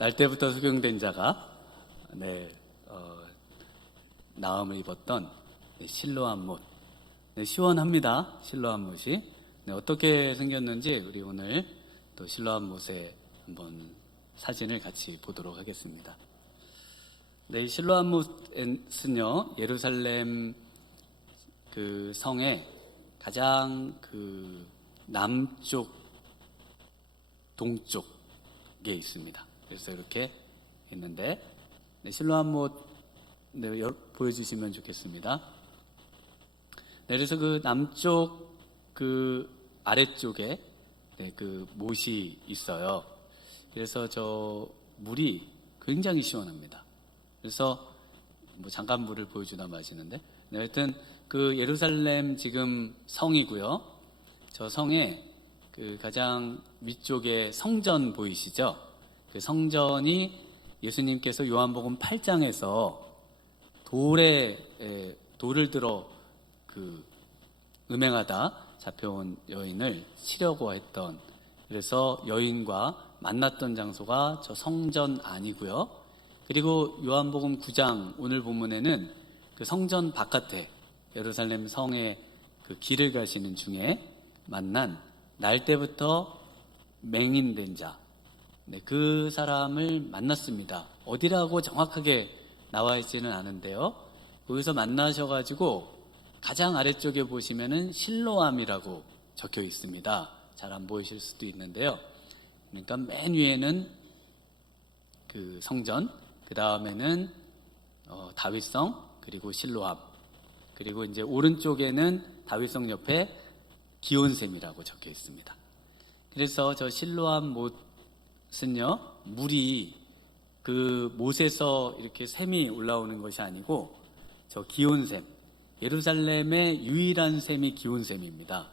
날 때부터 수경된 자가 나음을 입었던 실로암 못. 시원합니다. 실로암 못이. 어떻게 생겼는지 우리 오늘 또 실로암 못의 한번 사진을 같이 보도록 하겠습니다. 이 실로암 못은요, 예루살렘 그 성의 가장 그 남쪽, 동쪽에 있습니다. 그래서 이렇게 있는데, 실로암 못 보여주시면 좋겠습니다. 그래서 그 남쪽 그 아래쪽에 그 못이 있어요. 그래서 저 물이 굉장히 시원합니다. 그래서 뭐 잠깐 물을 보여주나 마시는데, 하여튼 그 예루살렘 지금 성이고요. 저 성에 그 가장 위쪽에 성전 보이시죠? 그 성전이 예수님께서 요한복음 8장에서 돌을 들어 그 음행하다 잡혀온 여인을 치려고 했던, 그래서 여인과 만났던 장소가 저 성전 안이고요. 그리고 요한복음 9장 오늘 본문에는 그 성전 바깥에 예루살렘 성의 그 길을 가시는 중에 만난 날 때부터 맹인된 자, 그 사람을 만났습니다. 어디라고 정확하게 나와 있지는 않은데요. 거기서 만나셔가지고 가장 아래쪽에 보시면은 실로암이라고 적혀 있습니다. 잘 안 보이실 수도 있는데요. 그러니까 맨 위에는 그 성전, 그 다음에는 다윗성, 그리고 실로암, 그리고 이제 오른쪽에는 다윗성 옆에 기온샘이라고 적혀 있습니다. 그래서 저 실로암 못은요, 물이 그 못에서 이렇게 샘이 올라오는 것이 아니고 저 기온샘, 예루살렘의 유일한 샘이 기온샘입니다.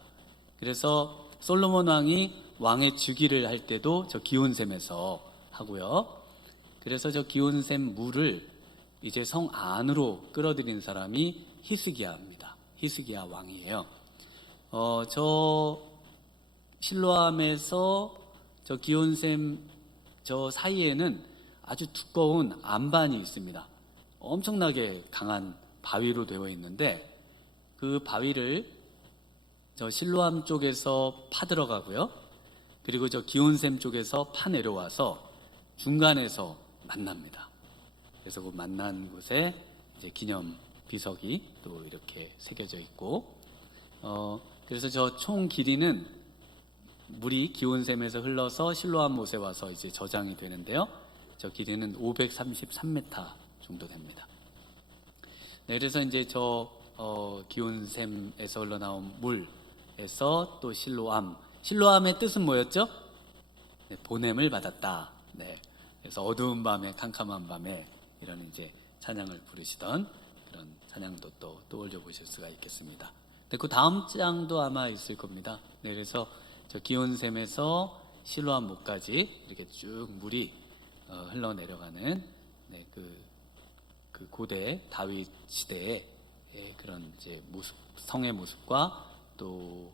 그래서 솔로몬 왕이 왕의 주기를 할 때도 저 기온샘에서 하고요. 그래서 저 기온샘 물을 이제 성 안으로 끌어들인 사람이 히스기야입니다. 히스기야 왕이에요. 저 실로암에서 저 기온샘 저 사이에는 아주 두꺼운 안반이 있습니다. 엄청나게 강한 바위로 되어 있는데, 그 바위를 저 실로암 쪽에서 파 들어가고요. 그리고 저 기온샘 쪽에서 파 내려와서 중간에서 만납니다. 그래서 그 만난 곳에 이제 기념 비석이 또 이렇게 새겨져 있고, 그래서 저 총 길이는 물이 기온샘에서 흘러서 실로암 못에 와서 이제 저장이 되는데요. 저 길이는 533m 정도 됩니다. 그래서 이제 저 기온샘에서 흘러나온 물에서 또 실로암의 뜻은 뭐였죠? 보냄을 받았다. 그래서 어두운 밤에, 캄캄한 밤에 이런 이제 찬양을 부르시던 그런 찬양도 또 떠올려 보실 수가 있겠습니다. 그 다음 장도 아마 있을 겁니다. 그래서 저 기온샘에서 실로암 못까지 이렇게 쭉 물이 흘러내려가는 그 고대 다윗 시대의 그런 이제 모습, 성의 모습과 또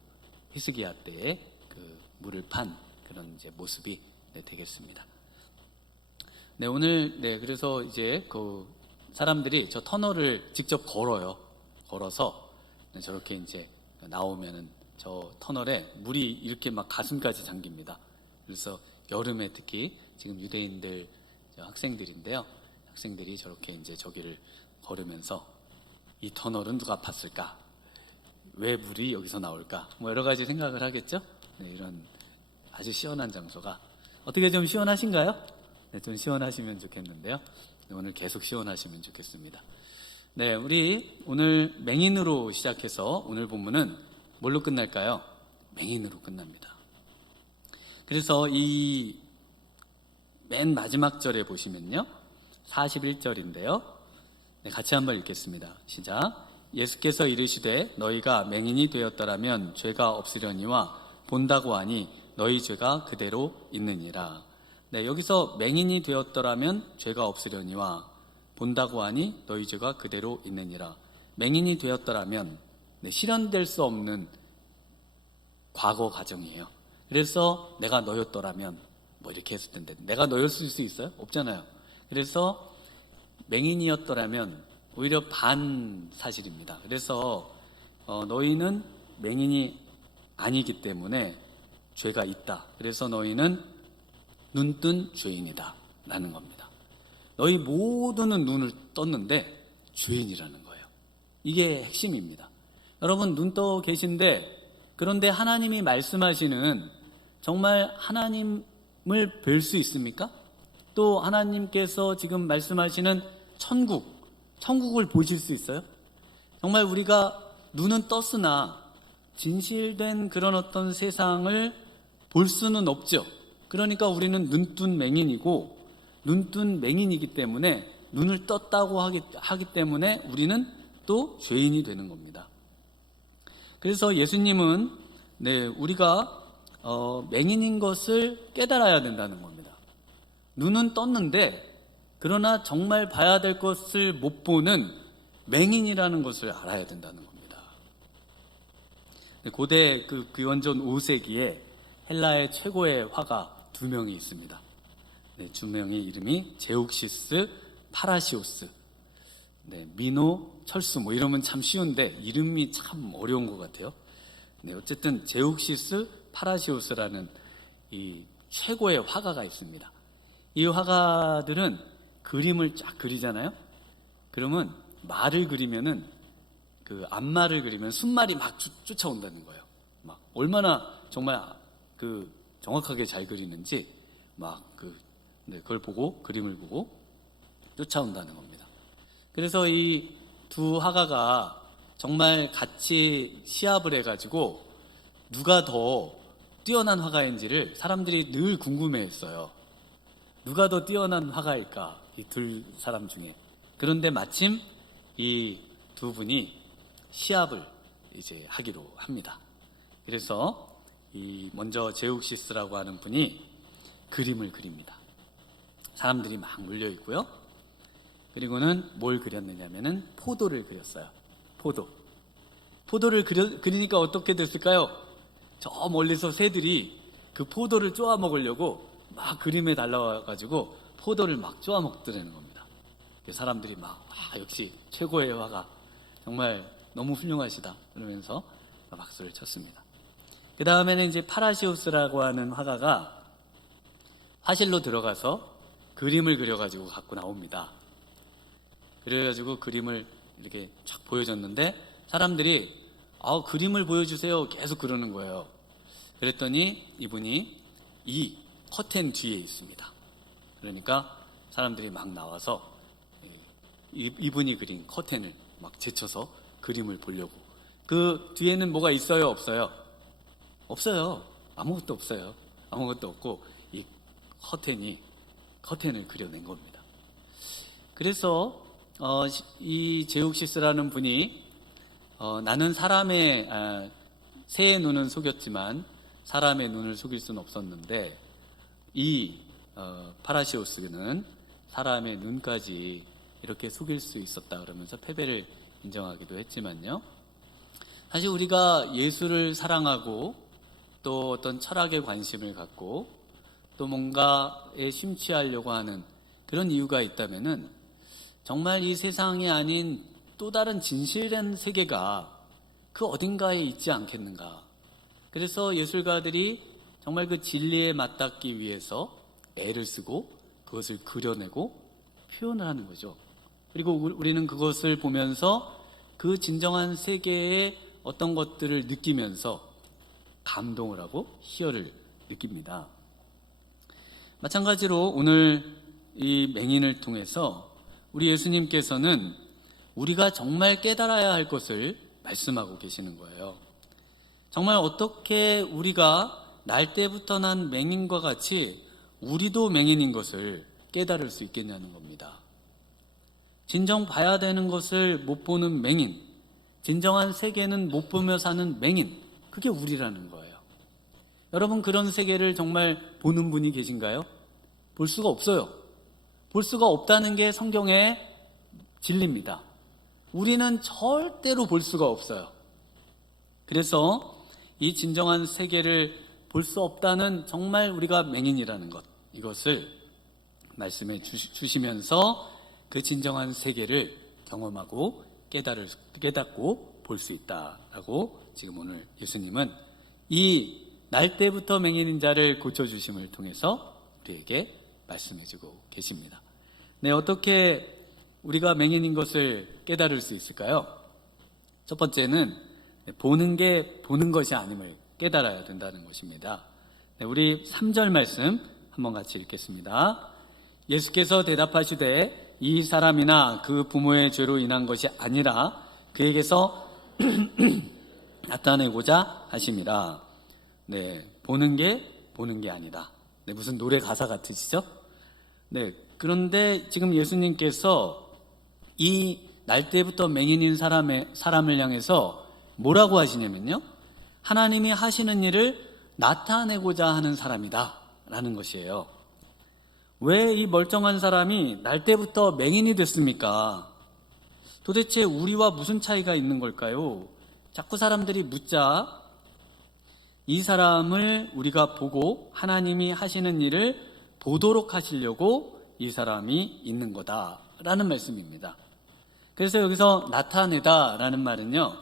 히스기야 때의 그 물을 판 그런 이제 모습이 되겠습니다. 오늘 그래서 이제 그 사람들이 저 터널을 직접 걸어서 저렇게 이제 나오면은 저 터널에 물이 이렇게 막 가슴까지 잠깁니다. 그래서 여름에 특히 지금 유대인들 학생들인데요. 학생들이 저렇게 이제 저기를 걸으면서 이 터널은 누가 팠을까? 왜 물이 여기서 나올까? 뭐 여러 가지 생각을 하겠죠? 이런 아주 시원한 장소가 어떻게 좀 시원하신가요? 좀 시원하시면 좋겠는데요. 오늘 계속 시원하시면 좋겠습니다. 우리 오늘 맹인으로 시작해서 오늘 본문은 뭘로 끝날까요? 맹인으로 끝납니다. 그래서 이 맨 마지막 절에 보시면요, 41절인데요. 같이 한번 읽겠습니다. 시작. 예수께서 이르시되 너희가 맹인이 되었더라면 죄가 없으려니와 본다고 하니 너희 죄가 그대로 있느니라. 여기서 맹인이 되었더라면 죄가 없으려니와 본다고 하니 너희 죄가 그대로 있느니라. 맹인이 되었더라면 실현될 수 없는 과거 과정이에요. 그래서 내가 너였더라면 뭐 이렇게 했을 텐데 내가 너였을 수 있어요? 없잖아요. 그래서 맹인이었더라면 오히려 반사실입니다. 그래서 너희는 맹인이 아니기 때문에 죄가 있다. 그래서 너희는 눈뜬 죄인이다 라는 겁니다. 너희 모두는 눈을 떴는데 죄인이라는 거예요. 이게 핵심입니다. 여러분 눈 떠 계신데 그런데 하나님이 말씀하시는 정말 하나님을 뵐 수 있습니까? 또 하나님께서 지금 말씀하시는 천국을 보실 수 있어요? 정말 우리가 눈은 떴으나 진실된 그런 어떤 세상을 볼 수는 없죠. 그러니까 우리는 눈뜬 맹인이고 눈뜬 맹인이기 때문에 눈을 떴다고 하기 때문에 우리는 또 죄인이 되는 겁니다. 그래서 예수님은 우리가 맹인인 것을 깨달아야 된다는 겁니다. 눈은 떴는데 그러나 정말 봐야 될 것을 못 보는 맹인이라는 것을 알아야 된다는 겁니다. 고대 그 기원전 5세기에 헬라의 최고의 화가 두 명이 있습니다. 두 명의 이름이 제욱시스, 파라시오스. 미노, 철수 뭐 이러면 참 쉬운데 이름이 참 어려운 것 같아요. 어쨌든 제욱시스, 파라시오스라는 이 최고의 화가가 있습니다. 이 화가들은 그림을 쫙 그리잖아요. 그러면 말을 그리면은 그 앞말을 그리면 순말이 막 쫓아온다는 거예요. 막 얼마나 정말 그 정확하게 잘 그리는지 막 그걸 보고 그림을 보고 쫓아온다는 겁니다. 그래서 이 두 화가가 정말 같이 시합을 해가지고 누가 더 뛰어난 화가인지를 사람들이 늘 궁금해했어요. 누가 더 뛰어난 화가일까? 이 둘 사람 중에. 그런데 마침 이 두 분이 시합을 이제 하기로 합니다. 그래서 이 먼저 제욱시스라고 하는 분이 그림을 그립니다. 사람들이 막 몰려 있고요. 그리고는 뭘 그렸느냐면은 포도를 그렸어요. 포도를 그리니까 어떻게 됐을까요? 저 멀리서 새들이 그 포도를 쪼아 먹으려고 막 그림에 달라와가지고 포도를 막 쪼아 먹더라는 겁니다. 사람들이 막 역시 최고의 화가 정말 너무 훌륭하시다 그러면서 박수를 쳤습니다. 그 다음에는 이제 파라시오스라고 하는 화가가 화실로 들어가서 그림을 그려가지고 갖고 나옵니다. 그래가지고 그림을 이렇게 쫙 보여줬는데 사람들이 그림을 보여주세요 계속 그러는 거예요. 그랬더니 이분이 이 커튼 뒤에 있습니다. 그러니까 사람들이 막 나와서 이분이 그린 커튼을 막 제쳐서 그림을 보려고. 그 뒤에는 뭐가 있어요? 없어요? 없어요. 아무것도 없어요. 아무것도 없고 이 커튼을 그려낸 겁니다. 그래서 이 제욱시스라는 분이 나는 새의 눈은 속였지만 사람의 눈을 속일 수는 없었는데 이 파라시오스는 사람의 눈까지 이렇게 속일 수 있었다 그러면서 패배를 인정하기도 했지만요. 사실 우리가 예수를 사랑하고 또 어떤 철학에 관심을 갖고 또 뭔가에 심취하려고 하는 그런 이유가 있다면은 정말 이 세상이 아닌 또 다른 진실된 세계가 그 어딘가에 있지 않겠는가. 그래서 예술가들이 정말 그 진리에 맞닿기 위해서 애를 쓰고 그것을 그려내고 표현을 하는 거죠. 그리고 우리는 그것을 보면서 그 진정한 세계의 어떤 것들을 느끼면서 감동을 하고 희열을 느낍니다. 마찬가지로 오늘 이 맹인을 통해서 우리 예수님께서는 우리가 정말 깨달아야 할 것을 말씀하고 계시는 거예요. 정말 어떻게 우리가 날 때부터 난 맹인과 같이 우리도 맹인인 것을 깨달을 수 있겠냐는 겁니다. 진정 봐야 되는 것을 못 보는 맹인, 진정한 세계는 못 보며 사는 맹인, 그게 우리라는 거예요. 여러분 그런 세계를 정말 보는 분이 계신가요? 볼 수가 없어요. 볼 수가 없다는 게 성경의 진리입니다. 우리는 절대로 볼 수가 없어요. 그래서 이 진정한 세계를 볼 수 없다는 정말 우리가 맹인이라는 것, 이것을 말씀해 주시면서 그 진정한 세계를 경험하고 깨닫고 볼 수 있다라고 지금 오늘 예수님은 이 날 때부터 맹인인 자를 고쳐주심을 통해서 우리에게 말씀해주고 계십니다. 네, 어떻게 우리가 맹인인 것을 깨달을 수 있을까요? 첫 번째는 보는 게 보는 것이 아님을 깨달아야 된다는 것입니다. 네, 우리 3절 말씀 한번 같이 읽겠습니다. 예수께서 대답하시되 이 사람이나 그 부모의 죄로 인한 것이 아니라 그에게서 나타내고자 하심이라. 네, 보는 게 아니다. 네, 무슨 노래 가사 같으시죠? 네, 그런데 지금 예수님께서 이 날 때부터 맹인인 사람을 향해서 뭐라고 하시냐면요, 하나님이 하시는 일을 나타내고자 하는 사람이다 라는 것이에요. 왜 이 멀쩡한 사람이 날 때부터 맹인이 됐습니까? 도대체 우리와 무슨 차이가 있는 걸까요? 자꾸 사람들이 묻자 이 사람을 우리가 보고 하나님이 하시는 일을 보도록 하시려고 이 사람이 있는 거다라는 말씀입니다. 그래서 여기서 나타내다라는 말은요,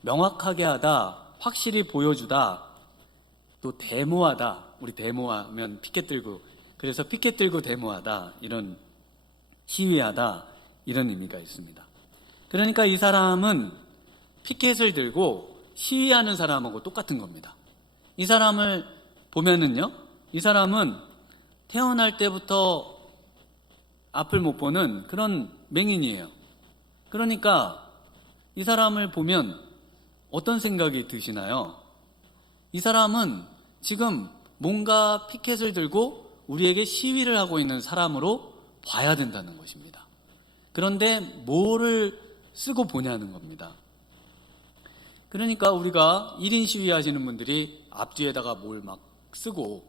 명확하게 하다, 확실히 보여주다, 또 데모하다. 우리 데모하면 피켓 들고, 그래서 피켓 들고 데모하다, 이런 시위하다, 이런 의미가 있습니다. 그러니까 이 사람은 피켓을 들고 시위하는 사람하고 똑같은 겁니다. 이 사람을 보면은요, 이 사람은 태어날 때부터 앞을 못 보는 그런 맹인이에요. 그러니까 이 사람을 보면 어떤 생각이 드시나요? 이 사람은 지금 뭔가 피켓을 들고 우리에게 시위를 하고 있는 사람으로 봐야 된다는 것입니다. 그런데 뭐를 쓰고 보냐는 겁니다. 그러니까 우리가 1인 시위 하시는 분들이 앞뒤에다가 뭘 막 쓰고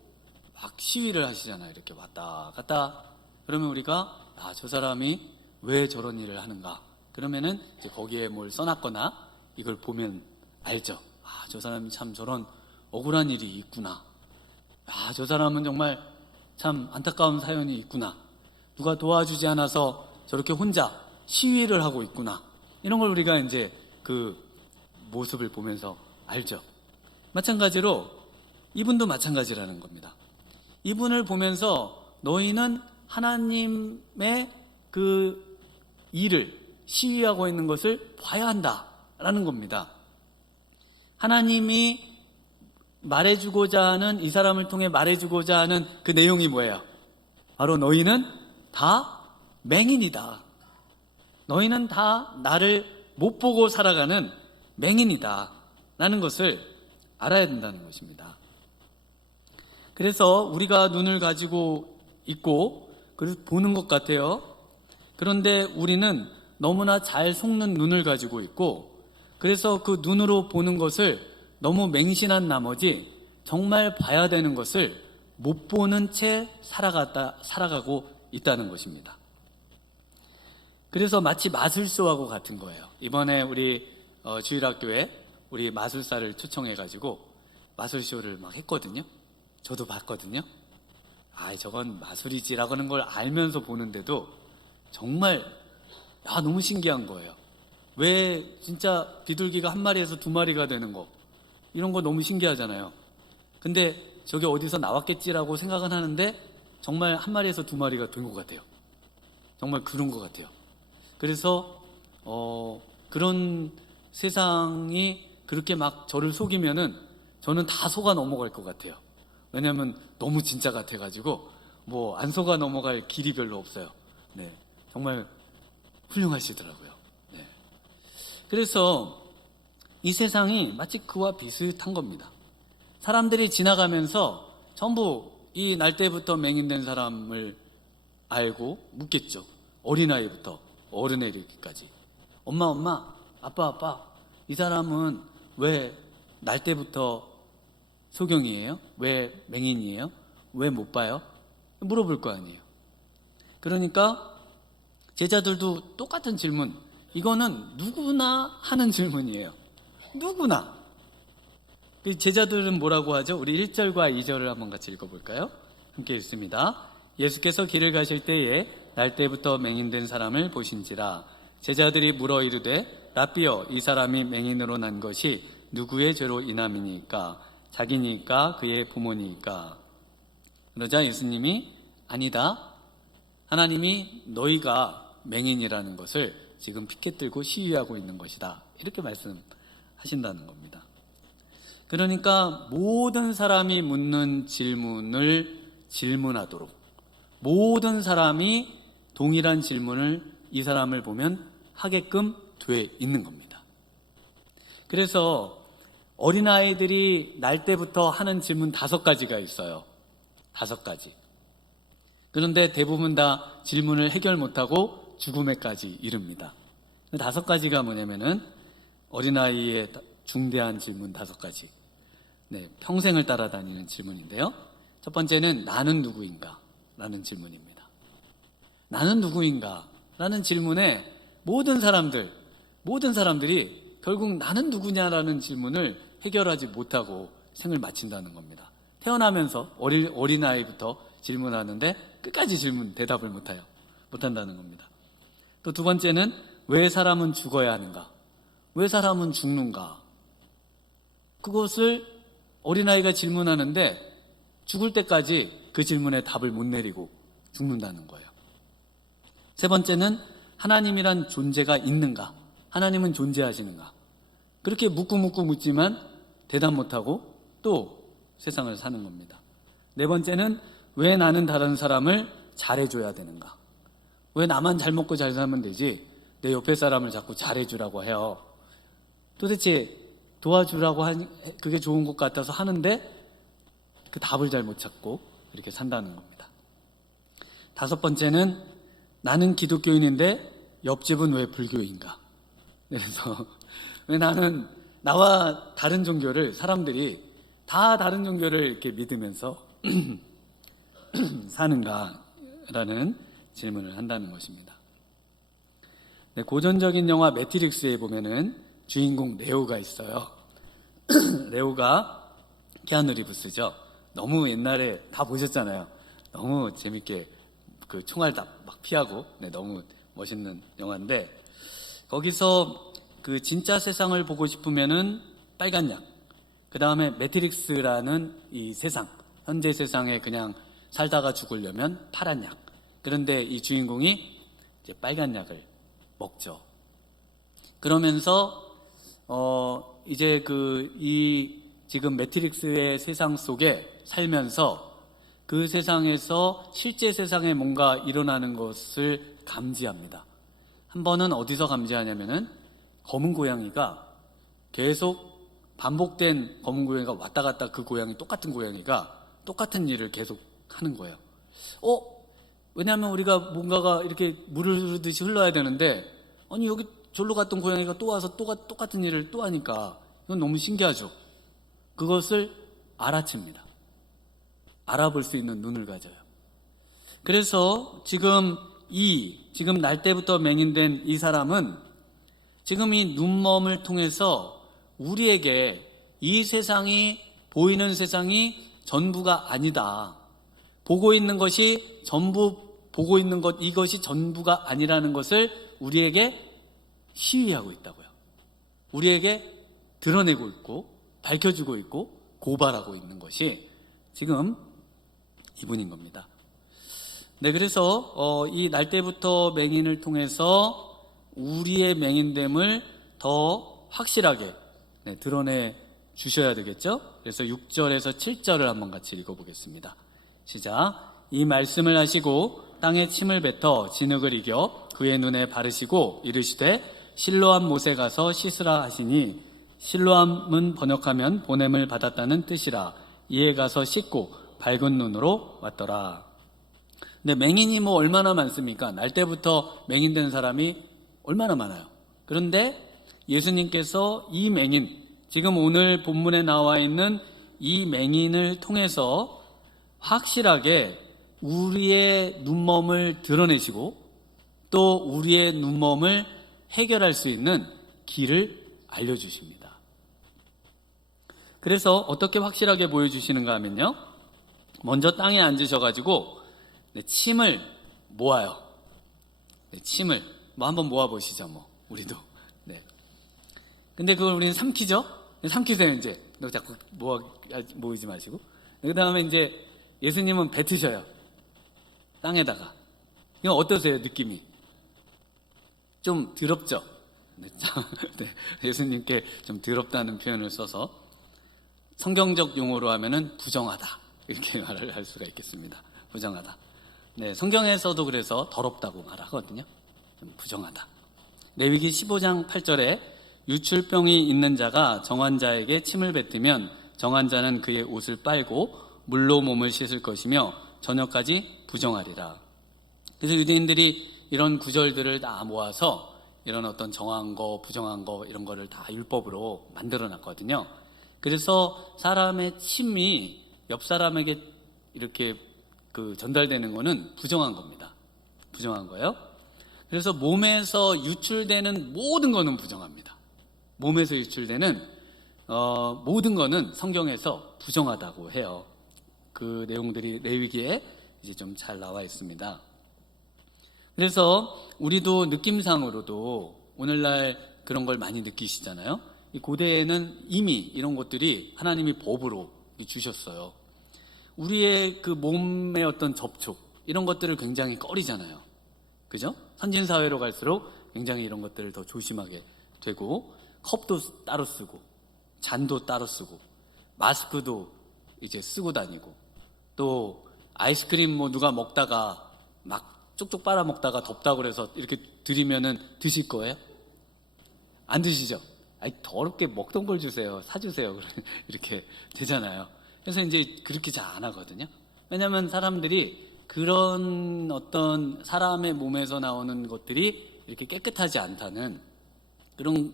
막 시위를 하시잖아요. 이렇게 왔다 갔다. 그러면 우리가 저 사람이 왜 저런 일을 하는가? 그러면은 이제 거기에 뭘 써놨거나 이걸 보면 알죠. 저 사람이 참 저런 억울한 일이 있구나. 저 사람은 정말 참 안타까운 사연이 있구나. 누가 도와주지 않아서 저렇게 혼자 시위를 하고 있구나. 이런 걸 우리가 이제 그 모습을 보면서 알죠. 마찬가지로 이분도 마찬가지라는 겁니다. 이분을 보면서 너희는 하나님의 그 일을 시위하고 있는 것을 봐야 한다라는 겁니다. 하나님이 말해주고자 하는, 이 사람을 통해 말해주고자 하는 그 내용이 뭐예요? 바로 너희는 다 맹인이다. 너희는 다 나를 못 보고 살아가는 맹인이다 라는 것을 알아야 된다는 것입니다. 그래서 우리가 눈을 가지고 있고 그래서 보는 것 같아요. 그런데 우리는 너무나 잘 속는 눈을 가지고 있고, 그래서 그 눈으로 보는 것을 너무 맹신한 나머지 정말 봐야 되는 것을 못 보는 채 살아가고 있다는 것입니다. 그래서 마치 마술쇼하고 같은 거예요. 이번에 우리 주일학교에 우리 마술사를 초청해가지고 마술쇼를 막 했거든요. 저도 봤거든요. 저건 마술이지라고 하는 걸 알면서 보는데도 정말 너무 신기한 거예요. 왜 진짜 비둘기가 한 마리에서 두 마리가 되는 거, 이런 거 너무 신기하잖아요. 근데 저게 어디서 나왔겠지라고 생각은 하는데 정말 한 마리에서 두 마리가 된 것 같아요. 정말 그런 것 같아요. 그래서 그런 세상이 그렇게 막 저를 속이면은 저는 다 속아 넘어갈 것 같아요. 왜냐하면 너무 진짜 같아가지고 뭐 안 속아 넘어갈 길이 별로 없어요. 네, 정말 훌륭하시더라고요. 네. 그래서 이 세상이 마치 그와 비슷한 겁니다. 사람들이 지나가면서 전부 이 날 때부터 맹인된 사람을 알고 묻겠죠. 어린아이부터 어른에 이르기까지. 엄마, 아빠, 이 사람은 왜 날 때부터 소경이에요? 왜 맹인이에요? 왜 못 봐요? 물어볼 거 아니에요. 그러니까 제자들도 똑같은 질문, 이거는 누구나 하는 질문이에요. 누구나. 제자들은 뭐라고 하죠? 우리 1절과 2절을 한번 같이 읽어볼까요? 함께 읽습니다. 예수께서 길을 가실 때에 날때부터 맹인된 사람을 보신지라. 제자들이 물어 이르되 라삐여, 이 사람이 맹인으로 난 것이 누구의 죄로 인함이니까? 자기니까 그의 부모니까? 그러자 예수님이 아니다, 하나님이 너희가 맹인이라는 것을 지금 피켓 들고 시위하고 있는 것이다, 이렇게 말씀하신다는 겁니다. 그러니까 모든 사람이 묻는 질문을 질문하도록, 모든 사람이 동일한 질문을 이 사람을 보면 하게끔 돼 있는 겁니다. 그래서 어린아이들이 날 때부터 하는 질문 5가지가 있어요. 5가지. 그런데 대부분 다 질문을 해결 못하고 죽음에까지 이릅니다. 5가지가 뭐냐면은 어린아이의 중대한 질문 5가지. 평생을 따라다니는 질문인데요. 첫 번째는 나는 누구인가? 라는 질문입니다. 나는 누구인가? 라는 질문에 모든 사람들이 결국 나는 누구냐라는 질문을 해결하지 못하고 생을 마친다는 겁니다. 태어나면서 어린아이부터 질문하는데 끝까지 대답을 못한다는 겁니다. 또 2번째는 왜 사람은 죽어야 하는가? 왜 사람은 죽는가? 그것을 어린아이가 질문하는데 죽을 때까지 그 질문에 답을 못 내리고 죽는다는 거예요. 3번째는 하나님이란 존재가 있는가? 하나님은 존재하시는가? 그렇게 묻고 묻지만 대답 못하고 또 세상을 사는 겁니다. 4번째는 왜 나는 다른 사람을 잘해줘야 되는가? 왜 나만 잘 먹고 잘 살면 되지 내 옆에 사람을 자꾸 잘해주라고 해요? 도대체 도와주라고 하니 그게 좋은 것 같아서 하는데 그 답을 잘 못 찾고 이렇게 산다는 겁니다. 5번째는 나는 기독교인인데 옆집은 왜 불교인가? 그래서 왜 나는 나와 다른 종교를 사람들이 다 다른 종교를 이렇게 믿으면서 사는가라는 질문을 한다는 것입니다. 고전적인 영화 매트릭스에 보면은 주인공 네오가 있어요. 네오가 키아누 리브스죠. 너무 옛날에 다 보셨잖아요. 너무 재밌게 그 총알 다 막 피하고 너무 멋있는 영화인데, 거기서 그 진짜 세상을 보고 싶으면은 빨간 약, 그 다음에 매트릭스라는 이 세상, 현재 세상에 그냥 살다가 죽으려면 파란 약. 그런데 이 주인공이 이제 빨간 약을 먹죠. 그러면서 이제 지금 매트릭스의 세상 속에 살면서 그 세상에서 실제 세상에 뭔가 일어나는 것을 감지합니다. 한 번은 어디서 감지하냐면은 검은 고양이가 계속 반복된 검은 고양이가 왔다 갔다, 그 고양이, 똑같은 고양이가 똑같은 일을 계속 하는 거예요. 왜냐하면 우리가 뭔가가 이렇게 물을 흐르듯이 흘러야 되는데, 아니 여기 절로 갔던 고양이가 또 와서 똑같은 일을 또 하니까 이건 너무 신기하죠. 그것을 알아챕니다. 알아볼 수 있는 눈을 가져요. 그래서 지금 날 때부터 맹인된 이 사람은 지금 이 눈멈을 통해서 우리에게 이 세상이, 보이는 세상이 전부가 아니다, 보고 있는 것이 이것이 전부가 아니라는 것을 우리에게 시위하고 있다고요. 우리에게 드러내고 있고 밝혀주고 있고 고발하고 있는 것이 지금 이분인 겁니다. 그래서 이 날 때부터 맹인을 통해서 우리의 맹인됨을 더 확실하게 드러내 주셔야 되겠죠? 그래서 6절에서 7절을 한번 같이 읽어보겠습니다. 시작. 이 말씀을 하시고 땅에 침을 뱉어 진흙을 이겨 그의 눈에 바르시고 이르시되 실로암 못에 가서 씻으라 하시니, 실로암은 번역하면 보냄을 받았다는 뜻이라. 이에 가서 씻고 밝은 눈으로 왔더라. 근데 맹인이 얼마나 많습니까? 날 때부터 맹인된 사람이 얼마나 많아요. 그런데 예수님께서 이 맹인, 지금 오늘 본문에 나와 있는 이 맹인을 통해서 확실하게 우리의 눈멈을 드러내시고 또 우리의 눈멈을 해결할 수 있는 길을 알려주십니다. 그래서 어떻게 확실하게 보여주시는가 하면요, 먼저 땅에 앉으셔가지고 침을 모아요. 침을 한번 모아보시죠, 우리도. 네. 근데 그걸 우리는 삼키죠? 삼키세요, 이제. 너 자꾸 모이지 마시고. 그 다음에 이제 예수님은 뱉으셔요. 땅에다가. 이거 어떠세요, 느낌이? 좀 더럽죠? 네, 예수님께 좀 더럽다는 표현을 써서 성경적 용어로 하면은 부정하다. 이렇게 말을 할 수가 있겠습니다. 부정하다. 네, 성경에서도 그래서 더럽다고 말하거든요. 좀 부정하다. 레위기 15장 8절에 유출병이 있는 자가 정한 자에게 침을 뱉으면 정한 자는 그의 옷을 빨고 물로 몸을 씻을 것이며 저녁까지 부정하리라. 그래서 유대인들이 이런 구절들을 다 모아서 이런 어떤 정한 거, 부정한 거 이런 거를 다 율법으로 만들어 놨거든요. 그래서 사람의 침이 옆 사람에게 이렇게 전달되는 거는 부정한 겁니다. 부정한 거예요. 그래서 몸에서 유출되는 모든 거는 부정합니다. 몸에서 유출되는 모든 거는 성경에서 부정하다고 해요. 그 내용들이 레위기에 이제 좀 잘 나와 있습니다. 그래서 우리도 느낌상으로도 오늘날 그런 걸 많이 느끼시잖아요. 이 고대에는 이미 이런 것들이 하나님이 법으로 주셨어요. 우리의 그 몸의 어떤 접촉 이런 것들을 굉장히 꺼리잖아요. 그죠? 선진사회로 갈수록 굉장히 이런 것들을 더 조심하게 되고 컵도 따로 쓰고 잔도 따로 쓰고 마스크도 이제 쓰고 다니고 또 아이스크림 누가 먹다가 막 쪽쪽 빨아 먹다가 덥다고 그래서 이렇게 드리면은 드실 거예요? 안 드시죠? 아이 더럽게 먹던 걸 주세요. 사주세요. 이렇게 되잖아요. 그래서 이제 그렇게 잘 안 하거든요. 왜냐하면 사람들이 그런 어떤 사람의 몸에서 나오는 것들이 이렇게 깨끗하지 않다는 그런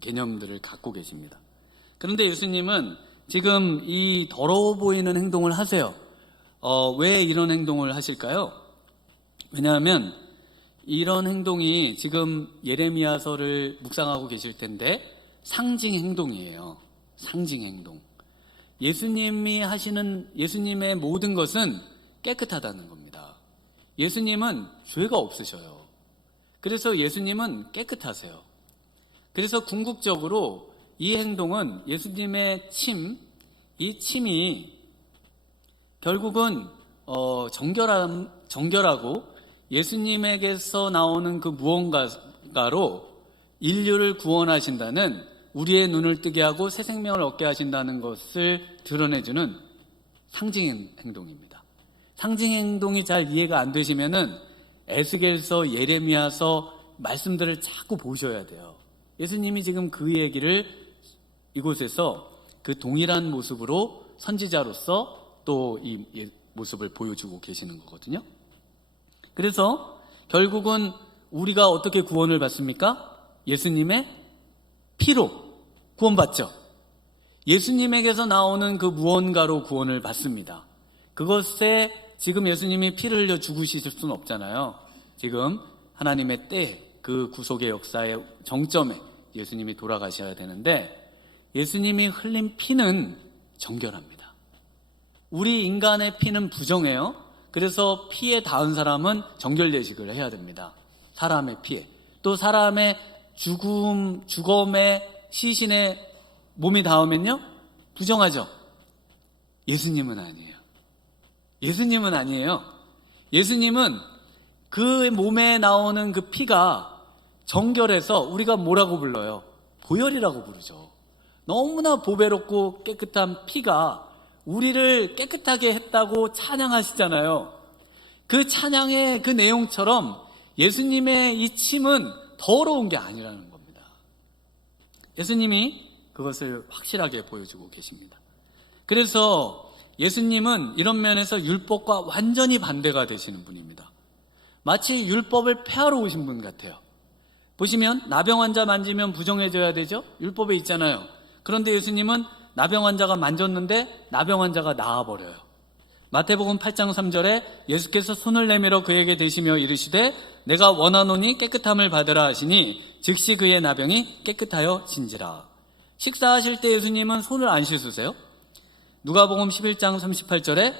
개념들을 갖고 계십니다. 그런데 예수님은 지금 이 더러워 보이는 행동을 하세요. 왜 이런 행동을 하실까요? 왜냐하면 이런 행동이 지금 예레미야서를 묵상하고 계실 텐데 상징 행동이에요. 상징 행동. 예수님이 하시는 예수님의 모든 것은 깨끗하다는 겁니다. 예수님은 죄가 없으셔요. 그래서 예수님은 깨끗하세요. 그래서 궁극적으로 이 행동은 예수님의 이 침이 결국은 정결하고 예수님에게서 나오는 그 무언가로 인류를 구원하신다는 우리의 눈을 뜨게 하고 새 생명을 얻게 하신다는 것을 드러내주는 상징 행동입니다. 상징 행동이 잘 이해가 안 되시면은 에스겔서, 예레미야서 말씀들을 자꾸 보셔야 돼요. 예수님이 지금 그 얘기를 이곳에서 그 동일한 모습으로 선지자로서 또 이 모습을 보여주고 계시는 거거든요. 그래서 결국은 우리가 어떻게 구원을 받습니까? 예수님의 피로 구원받죠. 예수님에게서 나오는 그 무언가로 구원을 받습니다. 그것에 지금 예수님이 피를 흘려 죽으실 수는 없잖아요. 지금 하나님의 때 그 구속의 역사의 정점에 예수님이 돌아가셔야 되는데 예수님이 흘린 피는 정결합니다. 우리 인간의 피는 부정해요. 그래서 피에 닿은 사람은 정결예식을 해야 됩니다. 사람의 피에. 또 사람의 죽음의 시신에 몸이 닿으면요 부정하죠. 예수님은 아니에요. 예수님은 아니에요. 예수님은 그 몸에 나오는 그 피가 정결해서 우리가 뭐라고 불러요? 보혈이라고 부르죠. 너무나 보배롭고 깨끗한 피가 우리를 깨끗하게 했다고 찬양하시잖아요. 그 찬양의 그 내용처럼 예수님의 이 침은 더러운 게 아니라는 겁니다. 예수님이 그것을 확실하게 보여주고 계십니다. 그래서 예수님은 이런 면에서 율법과 완전히 반대가 되시는 분입니다. 마치 율법을 폐하러 오신 분 같아요. 보시면 나병 환자 만지면 부정해져야 되죠? 율법에 있잖아요. 그런데 예수님은 나병 환자가 만졌는데 나병 환자가 나아버려요. 마태복음 8장 3절에 예수께서 손을 내밀어 그에게 대시며 이르시되 내가 원하노니 깨끗함을 받으라 하시니 즉시 그의 나병이 깨끗하여 진지라. 식사하실 때 예수님은 손을 안 씻으세요? 누가복음 11장 38절에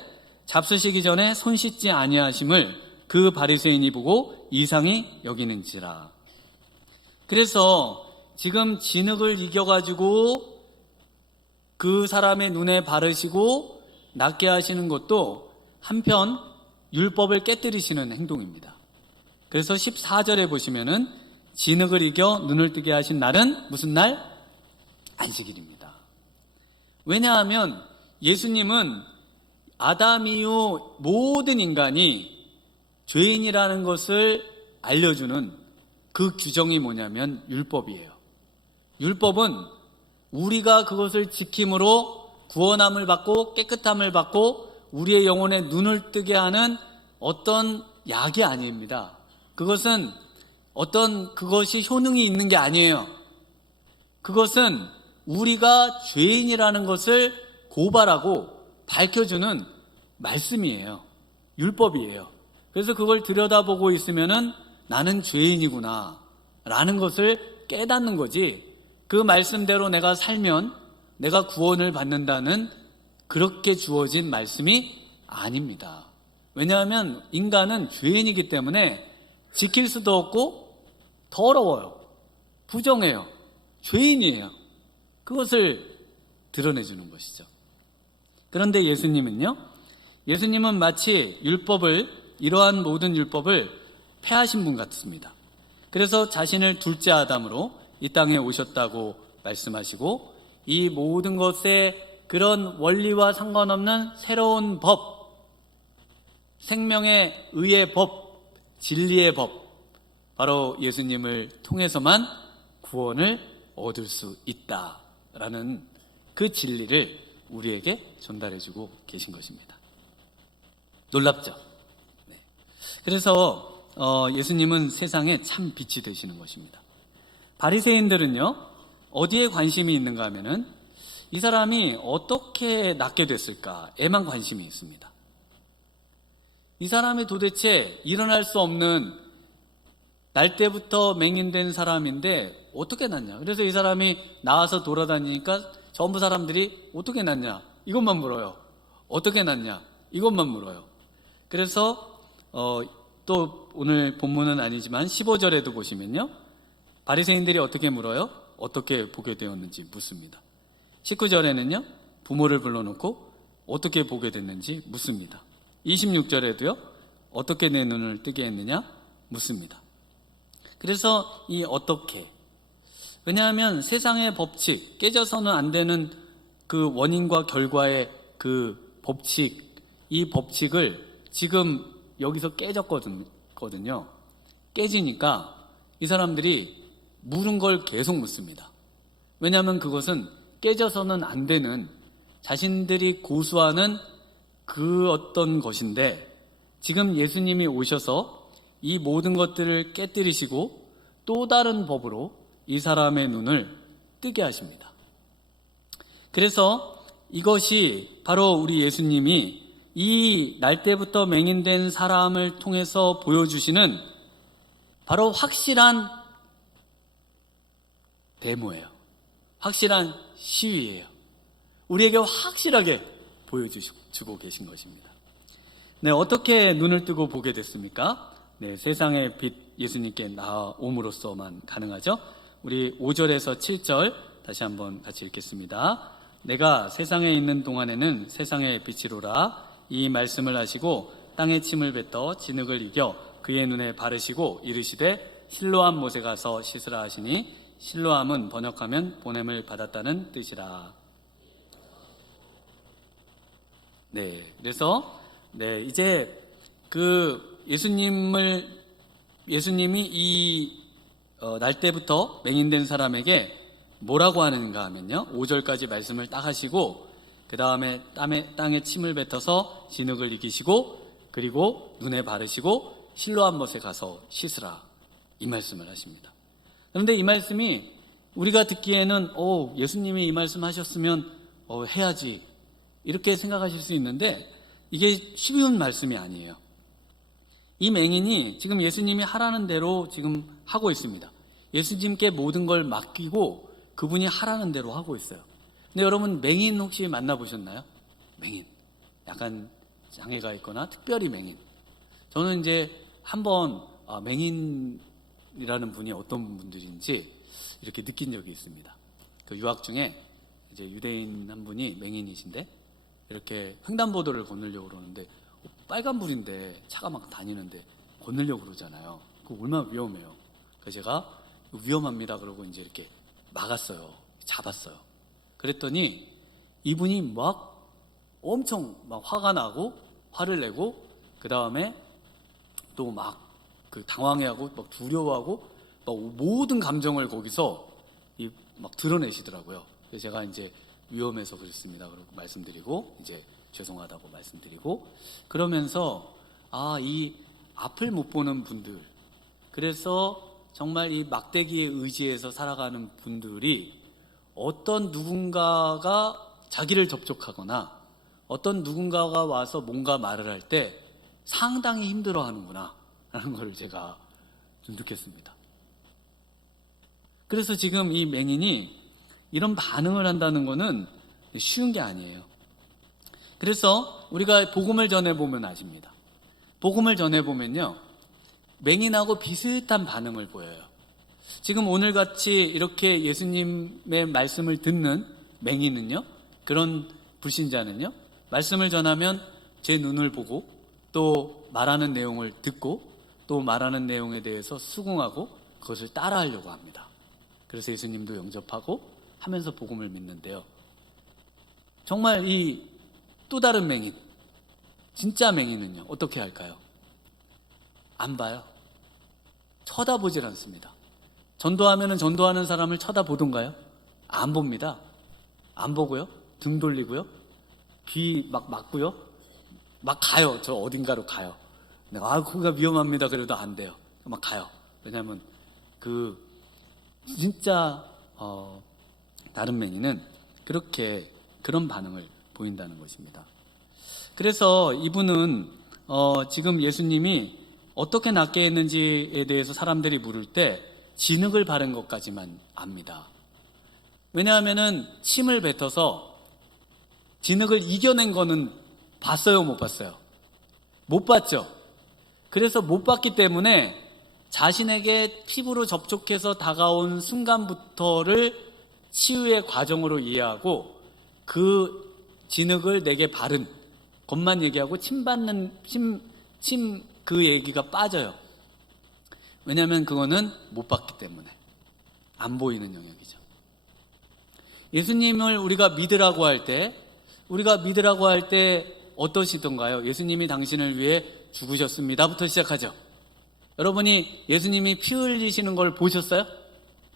잡수시기 전에 손 씻지 아니하심을 그 바리새인이 보고 이상히 여기는지라. 그래서 지금 진흙을 이겨가지고 그 사람의 눈에 바르시고 낫게 하시는 것도 한편 율법을 깨뜨리시는 행동입니다. 그래서 14절에 보시면은 진흙을 이겨 눈을 뜨게 하신 날은 무슨 날? 안식일입니다. 왜냐하면 예수님은 아담 이후 모든 인간이 죄인이라는 것을 알려주는 그 규정이 뭐냐면 율법이에요. 율법은 우리가 그것을 지킴으로 구원함을 받고 깨끗함을 받고 우리의 영혼에 눈을 뜨게 하는 어떤 약이 아닙니다. 그것은 그것이 효능이 있는 게 아니에요. 그것은 우리가 죄인이라는 것을 고발하고 밝혀주는 말씀이에요. 율법이에요. 그래서 그걸 들여다보고 있으면은 나는 죄인이구나 라는 것을 깨닫는 거지, 그 말씀대로 내가 살면 내가 구원을 받는다는 그렇게 주어진 말씀이 아닙니다. 왜냐하면 인간은 죄인이기 때문에 지킬 수도 없고 더러워요. 부정해요. 죄인이에요. 그것을 드러내주는 것이죠. 그런데 예수님은 마치 이러한 모든 율법을 폐하신 분 같습니다. 그래서 자신을 둘째 아담으로 이 땅에 오셨다고 말씀하시고, 이 모든 것에 그런 원리와 상관없는 새로운 법, 생명의 의의 법, 진리의 법, 바로 예수님을 통해서만 구원을 얻을 수 있다라는 그 진리를 우리에게 전달해주고 계신 것입니다. 놀랍죠? 네. 그래서 예수님은 세상에 참 빛이 되시는 것입니다. 바리새인들은요, 어디에 관심이 있는가 하면은 이 사람이 어떻게 낫게 됐을까에만 관심이 있습니다. 이 사람이 도대체 일어날 수 없는, 날 때부터 맹인된 사람인데 어떻게 낫냐. 그래서 이 사람이 나와서 돌아다니니까 전부 사람들이 어떻게 낫냐 이것만 물어요. 어떻게 낫냐 이것만 물어요. 그래서 또 오늘 본문은 아니지만 15절에도 보시면요, 바리새인들이 어떻게 물어요? 어떻게 보게 되었는지 묻습니다. 19절에는요, 부모를 불러놓고 어떻게 보게 됐는지 묻습니다. 26절에도요, 어떻게 내 눈을 뜨게 했느냐 묻습니다. 그래서 이 어떻게, 왜냐하면 세상의 법칙, 깨져서는 안 되는 그 원인과 결과의 그 법칙, 이 법칙을 지금 여기서 깨졌거든요. 깨지니까 이 사람들이 물은 걸 계속 묻습니다. 왜냐하면 그것은 깨져서는 안 되는, 자신들이 고수하는 그 어떤 것인데, 지금 예수님이 오셔서 이 모든 것들을 깨뜨리시고 또 다른 법으로 이 사람의 눈을 뜨게 하십니다. 그래서 이것이 바로 우리 예수님이 이 날 때부터 맹인된 사람을 통해서 보여주시는 바로 확실한 데모예요. 확실한 시위예요. 우리에게 확실하게 보여주고 계신 것입니다. 네, 어떻게 눈을 뜨고 보게 됐습니까? 네, 세상의 빛 예수님께 나옴으로써만 가능하죠. 우리 5절에서 7절 다시 한번 같이 읽겠습니다. 내가 세상에 있는 동안에는 세상의 빛이로라. 이 말씀을 하시고 땅에 침을 뱉어 진흙을 이겨 그의 눈에 바르시고 이르시되 실로암 못에 가서 씻으라 하시니, 실로암은 번역하면 보냄을 받았다는 뜻이라. 네, 그래서 이제 그 예수님이 이 날 때부터 맹인된 사람에게 뭐라고 하는가 하면요, 5절까지 말씀을 딱 하시고 그 다음에 땅에 침을 뱉어서 진흙을 이기시고 그리고 눈에 바르시고 실로암 못에 가서 씻으라, 이 말씀을 하십니다. 그런데 이 말씀이 우리가 듣기에는 예수님이 이 말씀 하셨으면 해야지 이렇게 생각하실 수 있는데, 이게 쉬운 말씀이 아니에요. 이 맹인이 지금 예수님이 하라는 대로 지금 하고 있습니다. 예수님께 모든 걸 맡기고 그분이 하라는 대로 하고 있어요. 근데 여러분, 맹인 혹시 만나보셨나요? 맹인. 약간 장애가 있거나 특별히 맹인. 저는 이제 한번 맹인이라는 분이 어떤 분들인지 이렇게 느낀 적이 있습니다. 그 유학 중에 이제 유대인 한 분이 맹인이신데 이렇게 횡단보도를 건너려고 그러는데 빨간불인데 차가 막 다니는데 건너려고 그러잖아요. 그거 얼마나 위험해요. 그래서 제가 위험합니다 그러고 이제 이렇게 막았어요. 잡았어요. 그랬더니 이분이 막 엄청 막 화가 나고 화를 내고 그 다음에 또 막 그 당황해하고 막 두려워하고 막 모든 감정을 거기서 막 드러내시더라고요. 그래서 제가 이제 위험해서 그랬습니다. 그러고 말씀드리고 이제 죄송하다고 말씀드리고 그러면서 이 앞을 못 보는 분들, 그래서 정말 이 막대기에 의지해서 살아가는 분들이 어떤 누군가가 자기를 접촉하거나 어떤 누군가가 와서 뭔가 말을 할 때 상당히 힘들어하는구나 라는 걸 제가 좀 느꼈습니다. 그래서 지금 이 맹인이 이런 반응을 한다는 거는 쉬운 게 아니에요. 그래서 우리가 복음을 전해보면 아십니다. 복음을 전해보면요, 맹인하고 비슷한 반응을 보여요. 지금 오늘같이 이렇게 예수님의 말씀을 듣는 맹인은요, 그런 불신자는요, 말씀을 전하면 제 눈을 보고 또 말하는 내용을 듣고 또 말하는 내용에 대해서 수긍하고 그것을 따라하려고 합니다. 그래서 예수님도 영접하고 하면서 복음을 믿는데요. 정말 이 또 다른 맹인, 진짜 맹인은요, 어떻게 할까요? 안 봐요. 쳐다보질 않습니다. 전도하면은 전도하는 사람을 쳐다보던가요? 안 봅니다. 안 보고요. 등 돌리고요. 귀 막 막고요. 막 가요. 저 어딘가로 가요. 거기가 위험합니다. 그래도 안 돼요. 막 가요. 왜냐하면 진짜 다른 맹인은 그런 반응을 보인다는 것입니다. 그래서 이분은 지금 예수님이 어떻게 낫게 했는지에 대해서 사람들이 물을 때 진흙을 바른 것까지만 압니다. 왜냐하면은 침을 뱉어서 진흙을 이겨낸 거는 봤어요, 못 봤어요? 못 봤죠. 그래서 못 봤기 때문에 자신에게 피부로 접촉해서 다가온 순간부터를 치유의 과정으로 이해하고 그 진흙을 내게 바른 것만 얘기하고 침 그 얘기가 빠져요. 왜냐하면 그거는 못 봤기 때문에 안 보이는 영역이죠. 예수님을 우리가 믿으라고 할 때 어떠시던가요? 예수님이 당신을 위해 죽으셨습니다부터 시작하죠. 여러분이 예수님이 피 흘리시는 걸 보셨어요?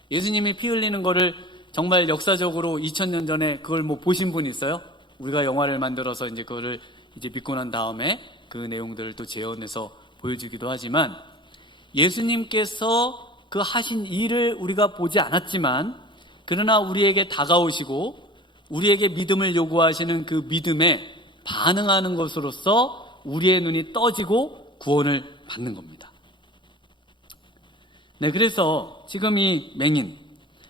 예수님이 피 흘리는 거를 정말 역사적으로 2000년 전에 그걸 보신 분 있어요? 우리가 영화를 만들어서 이제 그거를 이제 믿고 난 다음에 그 내용들을 또 재현해서 보여주기도 하지만 예수님께서 그 하신 일을 우리가 보지 않았지만 그러나 우리에게 다가오시고 우리에게 믿음을 요구하시는 그 믿음에 반응하는 것으로서 우리의 눈이 떠지고 구원을 받는 겁니다. 네, 그래서 지금 이 맹인,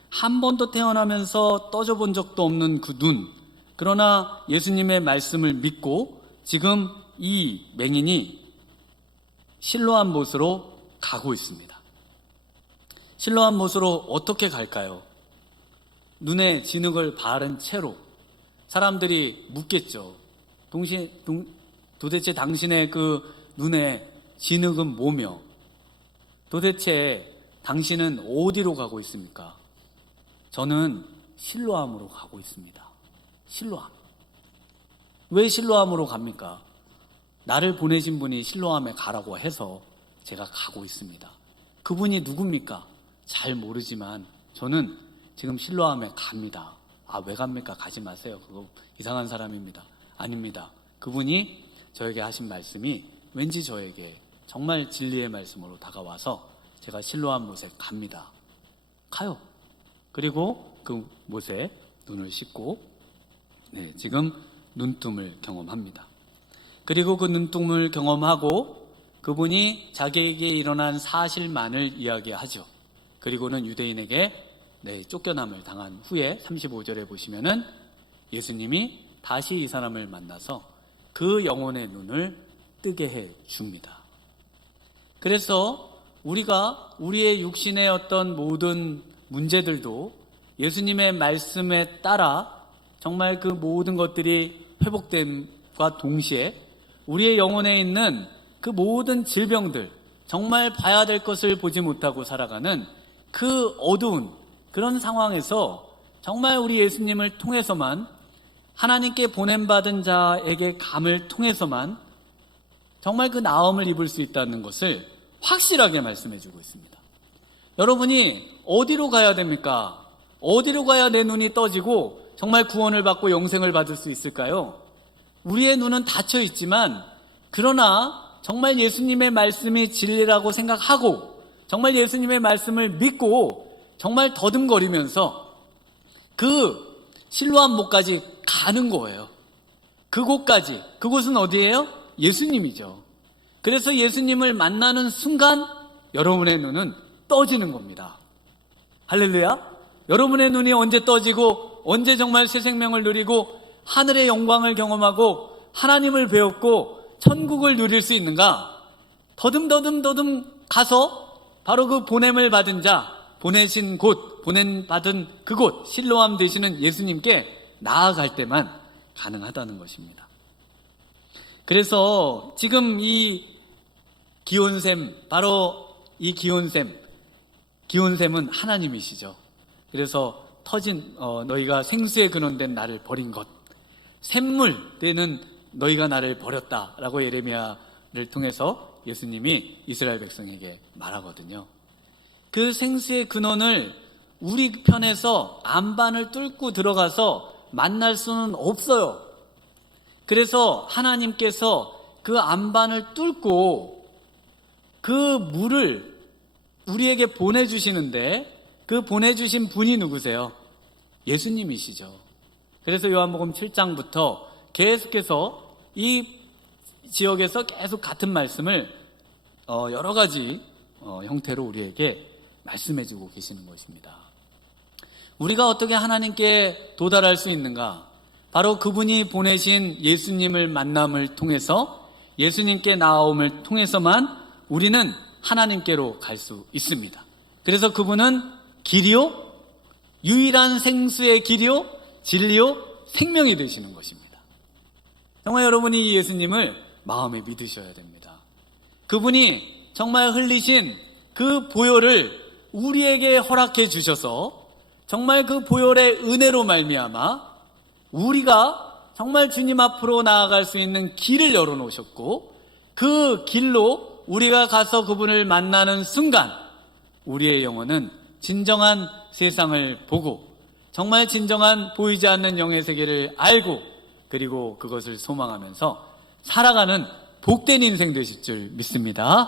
한 번도 태어나면서 떠져 본 적도 없는 그 눈, 그러나 예수님의 말씀을 믿고 지금 이 맹인이 실로암 못으로 가고 있습니다. 실로암 못으로 어떻게 갈까요? 눈에 진흙을 바른 채로 사람들이 묻겠죠. 도대체 당신의 그 눈에 진흙은 뭐며 도대체 당신은 어디로 가고 있습니까? 저는 실로암으로 가고 있습니다. 실로암. 왜 실로암으로 갑니까? 나를 보내신 분이 실로암에 가라고 해서 제가 가고 있습니다. 그분이 누굽니까? 잘 모르지만 저는 지금 실로암에 갑니다. 왜 갑니까? 가지 마세요. 그거 이상한 사람입니다. 아닙니다. 그분이 저에게 하신 말씀이 왠지 저에게 정말 진리의 말씀으로 다가와서 제가 실로암 못에 갑니다. 가요. 그리고 그 못에 눈을 씻고 지금 눈뜸을 경험합니다. 그리고 그 눈뜸을 경험하고 그분이 자기에게 일어난 사실만을 이야기하죠. 그리고는 유대인에게 쫓겨남을 당한 후에 35절에 보시면은 예수님이 다시 이 사람을 만나서 그 영혼의 눈을 뜨게 해 줍니다. 그래서 우리가 우리의 육신의 어떤 모든 문제들도 예수님의 말씀에 따라 정말 그 모든 것들이 회복됨과 동시에 우리의 영혼에 있는 그 모든 질병들, 정말 봐야 될 것을 보지 못하고 살아가는 그 어두운 그런 상황에서 정말 우리 예수님을 통해서만, 하나님께 보냄받은 자에게 감을 통해서만 정말 그 나음을 입을 수 있다는 것을 확실하게 말씀해 주고 있습니다. 여러분이 어디로 가야 됩니까? 어디로 가야 내 눈이 떠지고 정말 구원을 받고 영생을 받을 수 있을까요? 우리의 눈은 닫혀 있지만, 그러나 정말 예수님의 말씀이 진리라고 생각하고 정말 예수님의 말씀을 믿고 정말 더듬거리면서 그 실로암 목까지 가는 거예요. 그곳까지. 그곳은 어디예요? 예수님이죠. 그래서 예수님을 만나는 순간 여러분의 눈은 떠지는 겁니다. 할렐루야. 여러분의 눈이 언제 떠지고 언제 정말 새 생명을 누리고 하늘의 영광을 경험하고 하나님을 배웠고 천국을 누릴 수 있는가? 더듬 가서 바로 그 보냄을 받은 자, 보내신 곳, 보냄받은 그곳, 실로암 되시는 예수님께 나아갈 때만 가능하다는 것입니다. 그래서 지금 이 기온샘, 바로 이 기온샘은 하나님이시죠. 그래서 터진 너희가 생수의 근원된 나를 버린 것, 샘물 되는 너희가 나를 버렸다라고 예레미야를 통해서 예수님이 이스라엘 백성에게 말하거든요. 그 생수의 근원을 우리 편에서 안반을 뚫고 들어가서 만날 수는 없어요. 그래서 하나님께서 그 안반을 뚫고 그 물을 우리에게 보내주시는데, 그 보내주신 분이 누구세요? 예수님이시죠. 그래서 요한복음 7장부터 계속해서 이 지역에서 계속 같은 말씀을 여러 가지 형태로 우리에게 말씀해주고 계시는 것입니다. 우리가 어떻게 하나님께 도달할 수 있는가? 바로 그분이 보내신 예수님을 만남을 통해서, 예수님께 나아옴을 통해서만 우리는 하나님께로 갈 수 있습니다. 그래서 그분은 길이요, 유일한 생수의 길이요, 진리요, 생명이 되시는 것입니다. 정말 여러분이 이 예수님을 마음에 믿으셔야 됩니다. 그분이 정말 흘리신 그 보혈을 우리에게 허락해 주셔서 정말 그 보혈의 은혜로 말미암아 우리가 정말 주님 앞으로 나아갈 수 있는 길을 열어놓으셨고, 그 길로 우리가 가서 그분을 만나는 순간 우리의 영혼은 진정한 세상을 보고 정말 진정한 보이지 않는 영의 세계를 알고, 그리고 그것을 소망하면서 살아가는 복된 인생 되실 줄 믿습니다.